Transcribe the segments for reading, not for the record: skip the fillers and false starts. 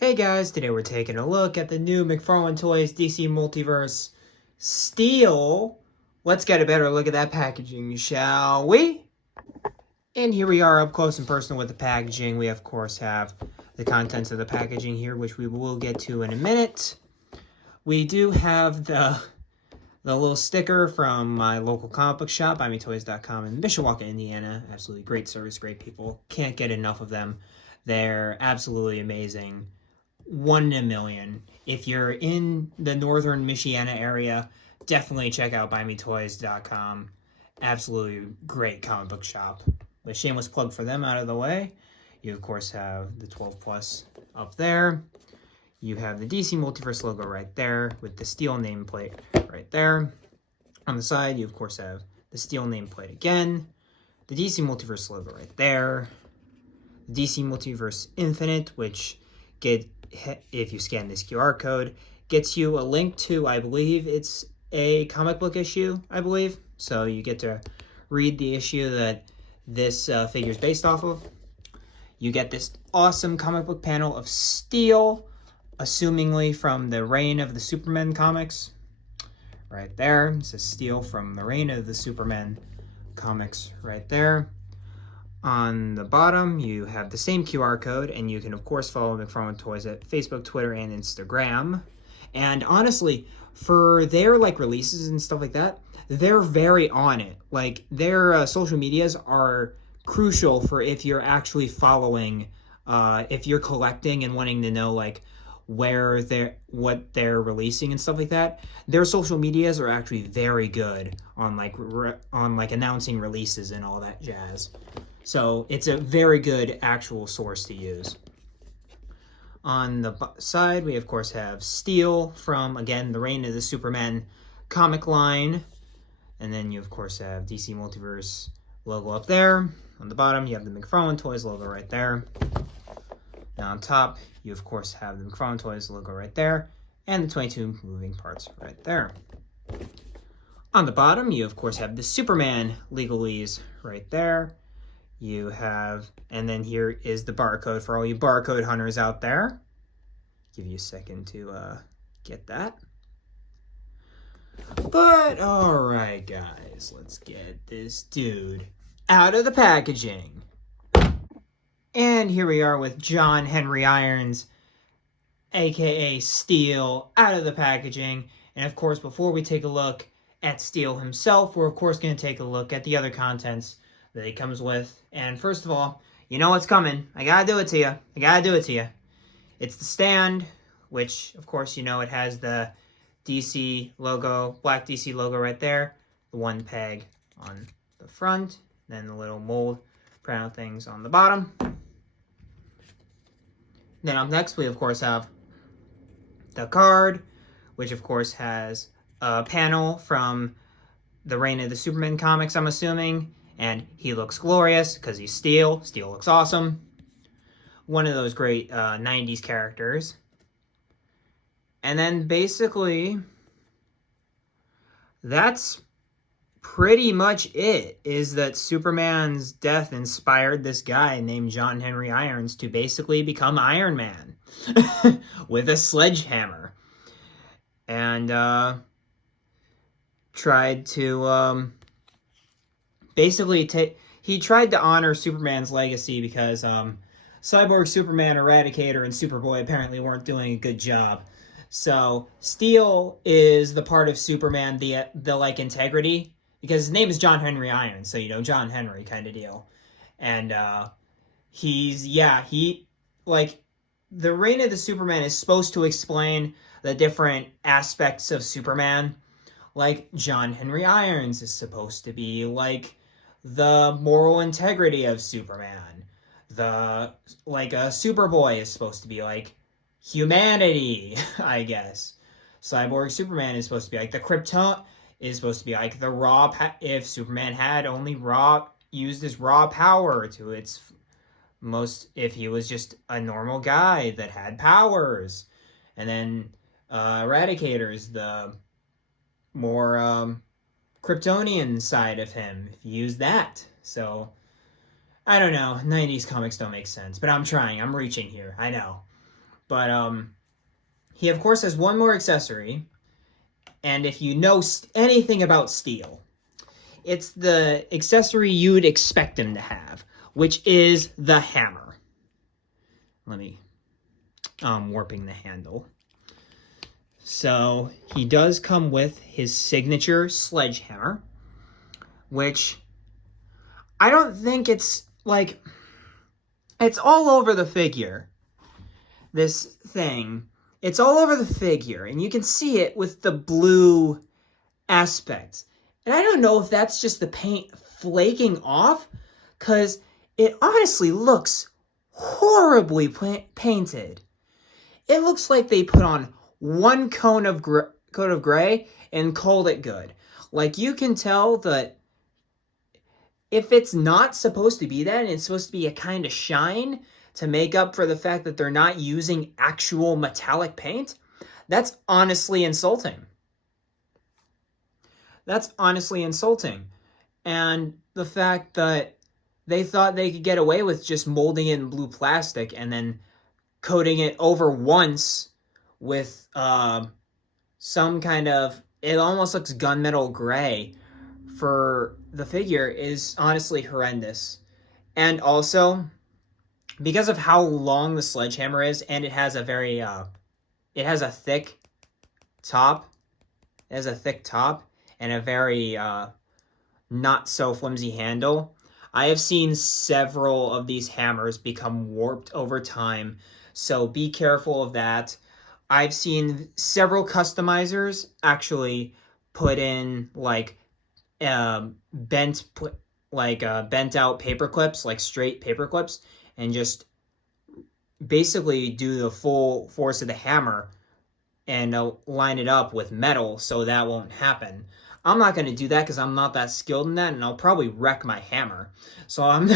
Hey guys, today we're taking a look at the new McFarlane Toys DC Multiverse Steel. Let's get a better look at that packaging, shall we? And here we are up close and personal with the packaging. We of course have the contents of the packaging here, which we will get to in a minute. We do have the little sticker from my local comic book shop, buymetoys.com in Mishawaka, Indiana. Absolutely great service, great people. Can't get enough of them. They're absolutely amazing. 1 in a million. If you're in the northern Michiana area, definitely check out buymetoys.com. Absolutely great comic book shop. The shameless plug for them out of the way. You of course have the 12 plus up there. You have the DC Multiverse logo right there with the steel nameplate right there. On the side, you of course have the steel nameplate again. The DC Multiverse logo right there. The DC Multiverse Infinite, which if you scan this QR code, gets you a link to, I believe it's a comic book issue, I believe. So you get to read the issue that this figure is based off of. You get this awesome comic book panel of Steel, assumingly from the Reign of the Supermen comics. Right there. It says Steel from the Reign of the Supermen comics right there. On the bottom, you have the same QR code, and you can, of course, follow McFarlane Toys at Facebook, Twitter, and Instagram. And honestly, for their, releases and stuff like that, they're very on it. Their social medias are crucial for if you're actually following, if you're collecting and wanting to know, what they're releasing and stuff like that. Their social medias are actually very good on, announcing releases and all that jazz. So it's a very good actual source to use. On the side, we of course have Steel from, again, the Reign of the Supermen comic line. And then you of course have DC Multiverse logo up there. On the bottom, you have the McFarlane Toys logo right there. Now on top, you of course have the McFarlane Toys logo right there. And the 22 moving parts right there. On the bottom, you of course have the Superman legalese right there. You have, and then here is the barcode for all you barcode hunters out there. Give you a second to get that. But alright guys, let's get this dude out of the packaging. And here we are with John Henry Irons, aka Steel, out of the packaging. And of course, before we take a look at Steel himself, we're of course going to take a look at the other contents that he comes with. And first of all, you know what's coming. I gotta do it to you. It's the stand, which, of course, you know it has the DC logo, black DC logo right there. The one peg on the front. Then the little mold printout things on the bottom. Then up next, we, of course, have the card, which, of course, has a panel from the Reign of the Superman comics, I'm assuming. And he looks glorious because he's Steel. Steel looks awesome. One of those great 90s characters. And then basically, that's pretty much it. Is that Superman's death inspired this guy named John Henry Irons to basically become Iron Man with a sledgehammer. And tried to... basically, he tried to honor Superman's legacy because Cyborg, Superman, Eradicator, and Superboy apparently weren't doing a good job. So Steel is the part of Superman, the integrity, because his name is John Henry Irons, so John Henry kind of deal. And the Reign of the Superman is supposed to explain the different aspects of Superman. John Henry Irons is supposed to be the moral integrity of Superman. Superboy is supposed to be humanity, I guess. Cyborg Superman is supposed to be the Krypton, is supposed to be the raw, if Superman had only used his raw power to its most, if he was just a normal guy that had powers. And then Eradicator's the more Kryptonian side of him, if you use that. So I don't know, 90s comics don't make sense, but I'm trying, I'm reaching here, I know. But he of course has one more accessory, and if you know anything about steel, it's the accessory you'd expect him to have, which is the hammer. Let me warping the handle. So he does come with his signature sledgehammer, which I don't think it's like, it's all over the figure. This thing, it's all over the figure, and you can see it with the blue aspects. And I don't know if that's just the paint flaking off, because it honestly looks horribly painted. It looks like they put on one coat of gray and called it good. Like, you can tell that if it's not supposed to be that, and it's supposed to be a kind of shine to make up for the fact that they're not using actual metallic paint, that's honestly insulting. That's honestly insulting. And the fact that they thought they could get away with just molding it in blue plastic and then coating it over once with some kind of, it almost looks gunmetal gray for the figure, is honestly horrendous. And also, because of how long the sledgehammer is, and it has a very, it has a thick top. It has a thick top and a very not so flimsy handle. I have seen several of these hammers become warped over time, so be careful of that. I've seen several customizers actually put in like bent out paper clips, like straight paper clips, and just basically do the full force of the hammer and line it up with metal so that won't happen. I'm not going to do that because I'm not that skilled in that, and I'll probably wreck my hammer. So I'm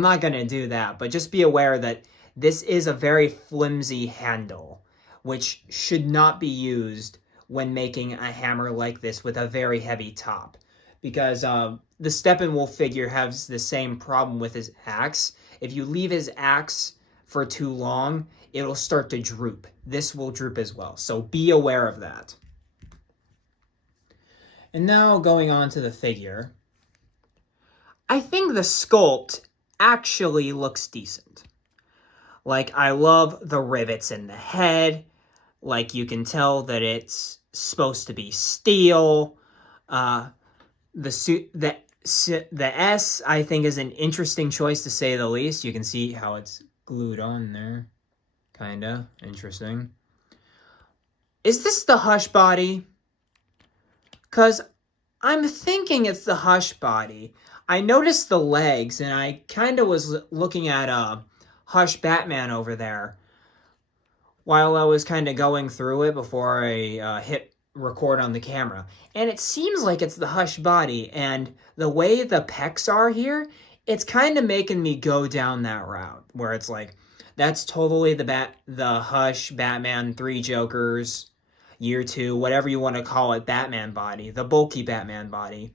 not going to do that. But just be aware that this is a very flimsy handle, which should not be used when making a hammer like this with a very heavy top. Because the Steppenwolf figure has the same problem with his axe. If you leave his axe for too long, it'll start to droop. This will droop as well, so be aware of that. And now going on to the figure, I think the sculpt actually looks decent. Like, I love the rivets in the head. Like, you can tell that it's supposed to be steel. The S, I think, is an interesting choice to say the least. You can see how it's glued on there. Kinda interesting. Is this the Hush body? Because I'm thinking it's the Hush body. I noticed the legs, and I kind of was looking at Hush Batman over there while I was kind of going through it before I hit record on the camera. And it seems like it's the Hush body, and the way the pecs are here, it's kind of making me go down that route, where it's like, that's totally the Hush Batman 3 Jokers, Year 2, whatever you want to call it, Batman body, the bulky Batman body.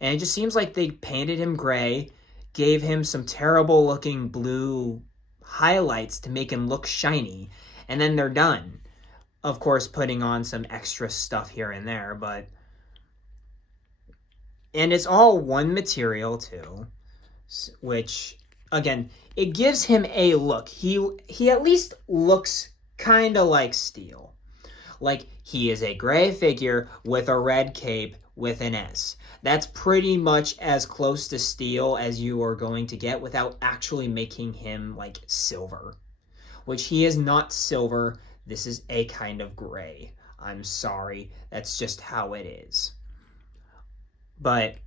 And it just seems like they painted him gray, gave him some terrible looking blue highlights to make him look shiny, and then they're done. Of course, putting on some extra stuff here and there, but... And it's all one material, too, which, again, it gives him a look. He at least looks kind of like steel. Like, he is a gray figure with a red cape with an S. That's pretty much as close to steel as you are going to get without actually making him, like, silver. Which he is not silver. This is a kind of gray. I'm sorry. That's just how it is. But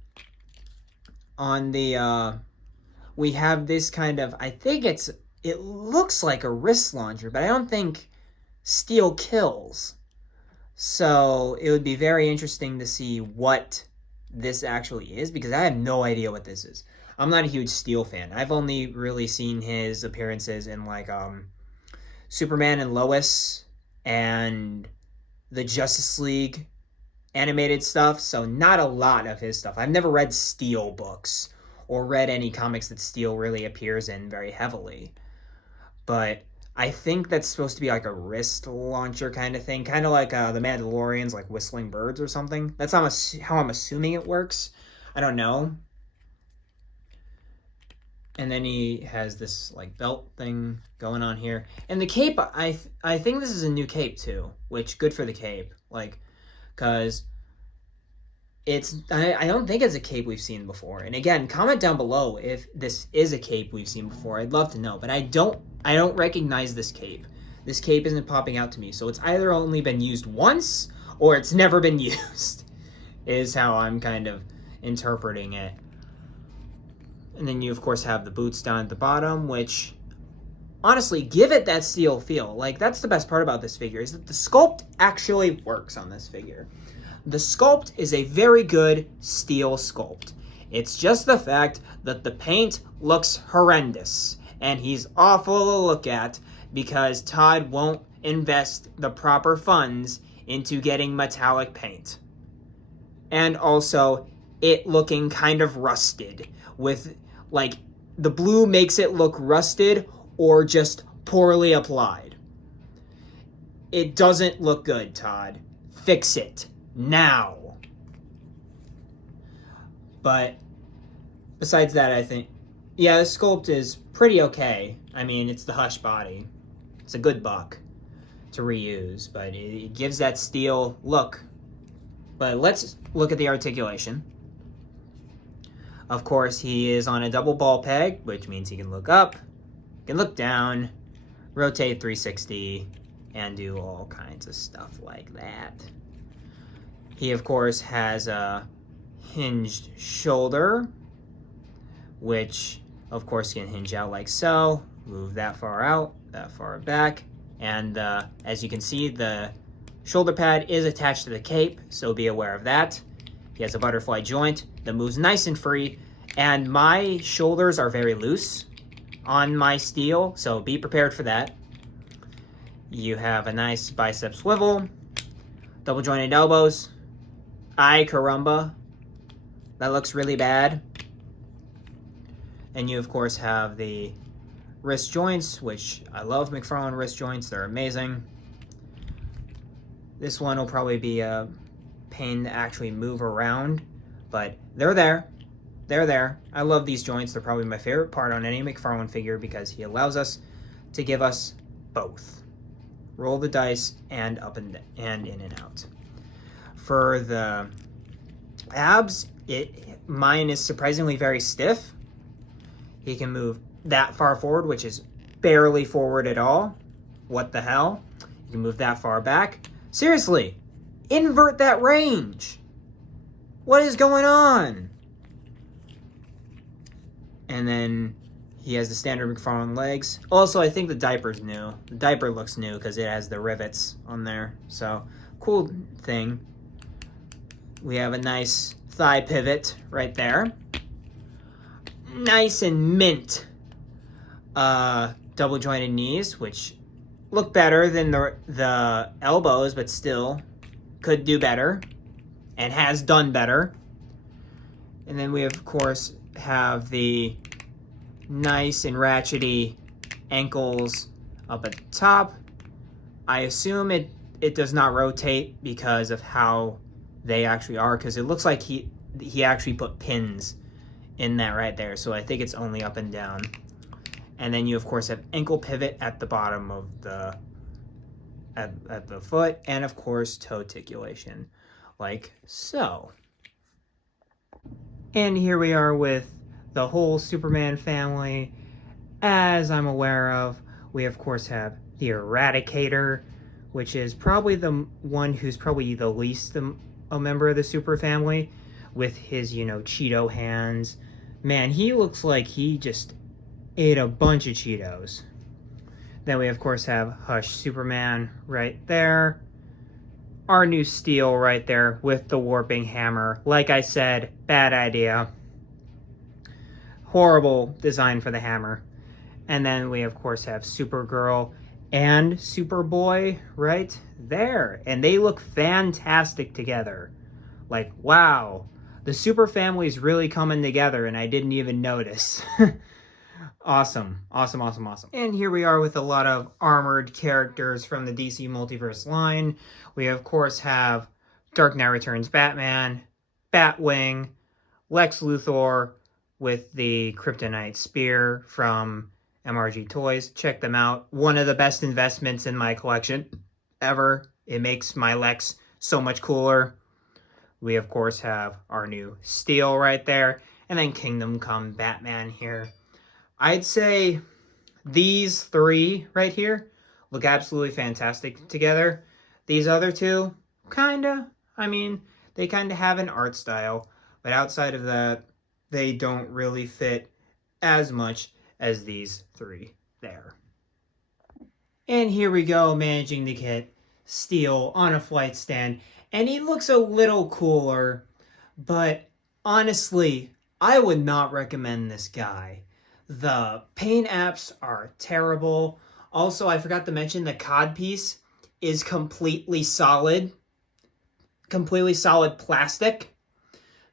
on the, we have this kind of, I think it looks like a wrist launcher, but I don't think steel kills. So it would be very interesting to see what this actually is, because I have no idea what this is. I'm not a huge Steel fan. I've only really seen his appearances in, like, Superman and Lois and the Justice League animated stuff, so not a lot of his stuff. I've never read Steel books or read any comics that Steel really appears in very heavily. But I think that's supposed to be like a wrist launcher kind of thing, kind of like the Mandalorian's like whistling birds or something. That's how I'm assuming it works. I don't know. And then he has this like belt thing going on here, and the cape. I think this is a new cape too, which good for the cape, like, cause I don't think it's a cape we've seen before. And again, comment down below if this is a cape we've seen before. I'd love to know, but I don't recognize this cape. This cape isn't popping out to me, so it's either only been used once or it's never been used, is how I'm kind of interpreting it. And then you of course have the boots down at the bottom, which honestly give it that steel feel. Like, that's the best part about this figure, is that the sculpt actually works on this figure. The sculpt is a very good steel sculpt. It's just the fact that the paint looks horrendous, and he's awful to look at because Todd won't invest the proper funds into getting metallic paint. And also, it looking kind of rusted, with, like, the blue makes it look rusted or just poorly applied. It doesn't look good, Todd. Fix it. Now. But besides that, I think, yeah, the sculpt is pretty okay. I mean, it's the Hush body. It's a good buck to reuse, but it gives that steel look. But let's look at the articulation. Of course, he is on a double ball peg, which means he can look up, can look down, rotate 360, and do all kinds of stuff like that. He, of course, has a hinged shoulder, which, of course, can hinge out like so. Move that far out, that far back. And as you can see, the shoulder pad is attached to the cape, so be aware of that. He has a butterfly joint that moves nice and free. And my shoulders are very loose on my steel, so be prepared for that. You have a nice bicep swivel, double jointed elbows. Ay caramba, that looks really bad. And you of course have the wrist joints, which I love McFarlane wrist joints, they're amazing. This one will probably be a pain to actually move around, but they're there. They're there. I love these joints. They're probably my favorite part on any McFarlane figure because he allows us to give us both. Roll the dice and up and in and out. For the abs, mine is surprisingly very stiff. He can move that far forward, which is barely forward at all. What the hell? You can move that far back. Seriously, invert that range. What is going on? And then he has the standard McFarlane legs. Also, I think the diaper's new. The diaper looks new because it has the rivets on there. So, cool thing. We have a nice thigh pivot right there. Nice and mint double jointed knees, which look better than the elbows, but still could do better and has done better. And then we, of course, have the nice and ratchety ankles up at the top. I assume it does not rotate because of how they actually are, because it looks like he actually put pins in that right there. So I think it's only up and down. And then you of course have ankle pivot at the bottom of the at the foot, and of course toe articulation like so. And here we are with the whole Superman family. As I'm aware of, we of course have the Eradicator, which is probably the one who's probably the least a member of the Super family, with his, Cheeto hands. Man, he looks like he just ate a bunch of Cheetos. Then we of course have Hush Superman right there. Our new steel right there with the warping hammer. Like I said, bad idea. Horrible design for the hammer. And then we of course have Supergirl and Superboy right there. And they look fantastic together. Like, wow. The Super family's really coming together and I didn't even notice. Awesome. Awesome, awesome, awesome. And here we are with a lot of armored characters from the DC Multiverse line. We, of course, have Dark Knight Returns Batman, Batwing, Lex Luthor with the Kryptonite Spear from MRG Toys. Check them out. One of the best investments in my collection ever. It makes my Lex so much cooler. We, of course, have our new Steel right there. And then Kingdom Come Batman here. I'd say these three right here look absolutely fantastic together. These other two, kinda. I mean, they kinda have an art style. But outside of that, they don't really fit as much as these three there. And here we go, managing to get Steel on a flight stand. And he looks a little cooler, but honestly, I would not recommend this guy. The paint apps are terrible. Also, I forgot to mention the codpiece is completely solid plastic.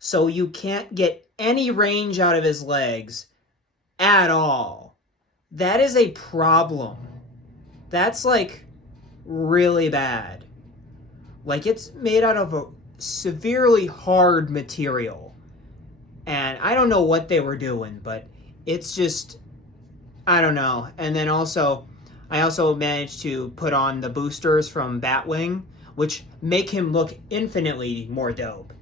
So you can't get any range out of his legs at all. That is a problem. That's like really bad. Like it's made out of a severely hard material. And I don't know what they were doing, but it's just, I don't know. And then also, I also managed to put on the boosters from Batwing, which make him look infinitely more dope.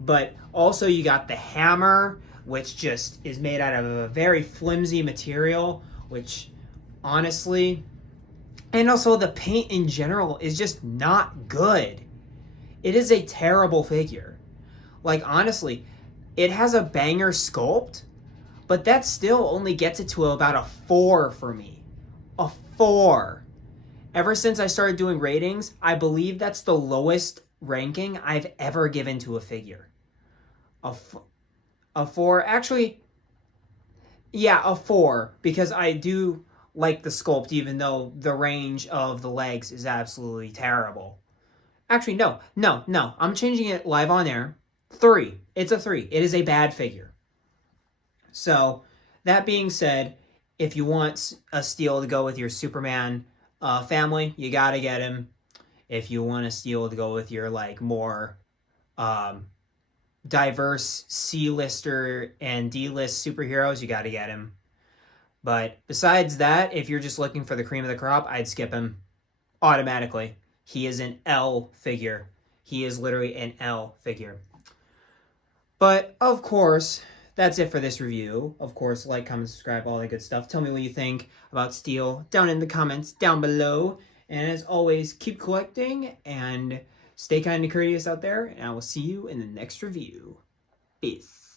But also you got the hammer, which just is made out of a very flimsy material, which honestly, and also the paint in general is just not good. It is a terrible figure. Like honestly, it has a banger sculpt, but that still only gets it to about a 4 for me. A 4. Ever since I started doing ratings, I believe that's the lowest ranking I've ever given to a figure. A 4. Actually, yeah, a 4. Because I do like the sculpt, even though the range of the legs is absolutely terrible. Actually, no. I'm changing it live on air. 3. It's a 3. It is a bad figure. So, that being said, if you want a Steel to go with your Superman family, you gotta get him. If you want a Steel to go with your like more diverse C-lister and D-list superheroes, you gotta get him. But besides that, if you're just looking for the cream of the crop, I'd skip him automatically. He is an L figure. He is literally an L figure. But, of course, that's it for this review. Of course, like, comment, subscribe, all that good stuff. Tell me what you think about Steel down in the comments down below. And as always, keep collecting and stay kind and courteous out there. And I will see you in the next review. Peace.